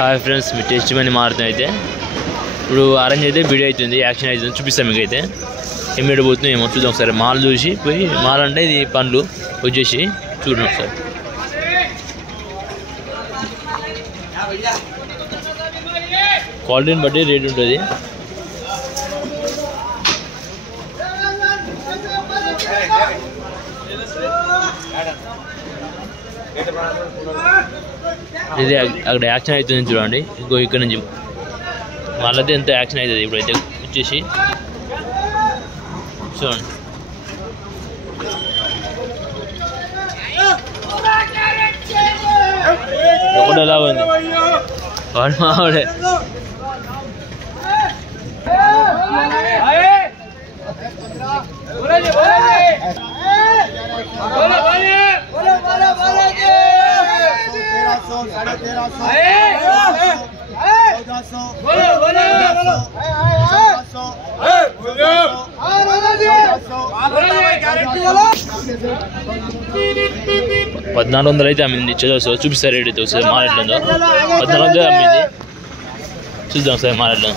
Hi friends, మీ taste money మారుతుంది. అయితే ఇప్పుడు ఆరెంజ్ అయితే వీడియో అవుతుంది, యాక్షన్ అవుతుంది, చూపిస్తాం మీకు. అయితే ఏమిటి పోతుంది ఏమో చూద్దాం ఒకసారి. మాల్ చూసి పోయి, మాల్ అంటే ఇది పండ్లు వచ్చేసి చూడండి ఒకసారి. క్వాలిటీని బట్టి రేట్ ఉంటుంది. ఇది అక్కడ యాక్షన్ అవుతుంది చూడండి. ఇంకో ఇక్కడ నుంచి వాళ్ళైతే ఎంత యాక్షన్ అవుతుంది. ఇప్పుడైతే వచ్చేసి చూడండి. ఒకటి ఎలా ఉంది వాడు మావాడే. $1400 అయితే అమ్మింది. చదువు చూపిస్తారు రేట్ అయితే ఒకసారి. మాల్ ఎట్లుందో 1400 అమ్మింది. చూద్దాం సార్ మాల్ ఎట్లా.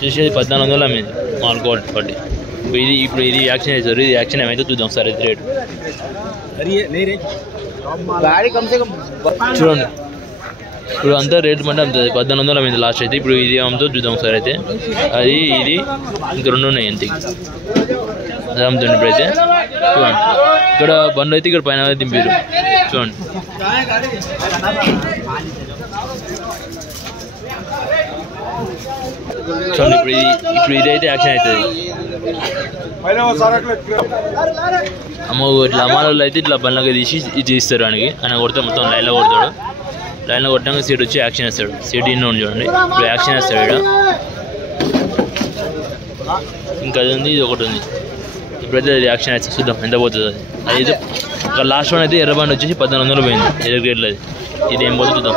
చూసేది 1400 అమ్మింది మాల్ క్వాలిటీ బట్టి. ఇప్పుడు ఇది యాక్షన్ అవుతారు. ఇది యాక్షన్ ఏమైతే చూద్దాం సార్. ఇది రేటు చూడండి. ఇప్పుడు అంతా రేటు అంటే అమ్ముతుంది. 1400 అమ్మింది లాస్ట్ అయితే. ఇప్పుడు ఇది అమ్ముతో చూద్దాం సార్. అయితే అది ఇది ఇంక రెండు ఉన్నాయి అంతే. అది అమ్ముతుంది ఇప్పుడైతే చూడండి. ఇక్కడ బండ్లు అయితే ఇక్కడ పైన దింపారు చూడండి. చూడండి ఇప్పుడు ఇదైతే యాక్షన్ అవుతుంది. అమ్మ ఇట్లా అమ్మాలలో అయితే ఇట్లా బండ్లకి తీసి ఇది ఇస్తారు. ఆయన కొడితే మొత్తం లైన్లో కొడతాడు. లైన్లో కొట్టాక సీట్ వచ్చి యాక్షన్ వేస్తాడు. సీట్ ఇన్న చూడండి. ఇప్పుడు యాక్షన్ వేస్తాడు ఇక్కడ. ఇంకా అది ఉంది, ఇది ఒకటి ఉంది. ఇప్పుడైతే అది యాక్షన్ వేస్తే చూద్దాం ఎంత పోతుంది. అది అయితే ఇక్కడ లాస్ట్ వన్ అయితే ఎర్ర బండి వచ్చేసి 1400 పోయింది. ఎర్ర గ్రేడ్లో అది. ఇది ఏం పోతుంది చూద్దాం.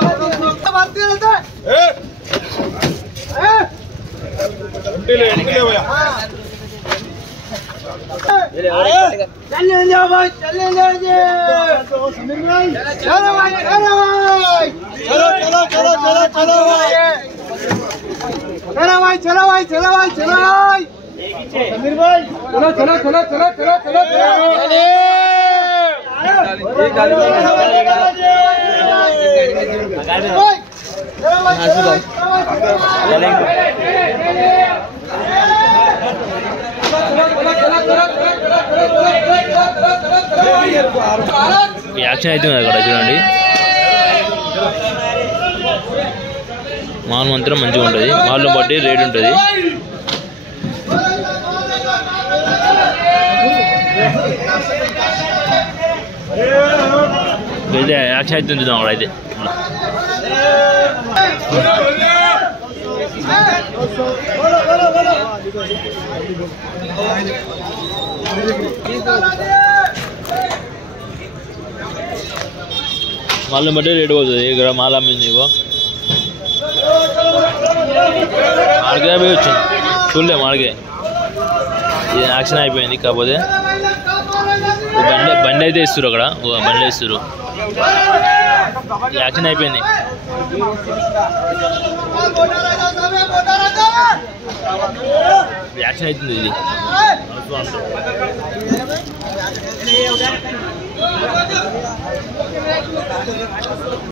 యాక్షన్ అవుతుంది అక్కడ చూడండి. మాల్ మాత్రం మంచిగా ఉంటుంది. మాల్లో బట్టి రేట్ ఉంటుంది. అయితే యాక్షన్ అవుతుంది చూద్దాం అక్కడ. అయితే మాల్లో బట్టి రేటు పోతుంది. ఇక్కడ మాల్ అమ్మింది. ఇగో మాడికే పోయి వచ్చింది. చూడలే మాడికే. ఇది యాక్షన్ అయిపోయింది. కాకపోతే బండి అయితే ఇస్తారు. అక్కడ బండి ఇస్తారు. యాక్షన్ అయిపోయింది. యాక్షన్ అవుతుంది ఇది.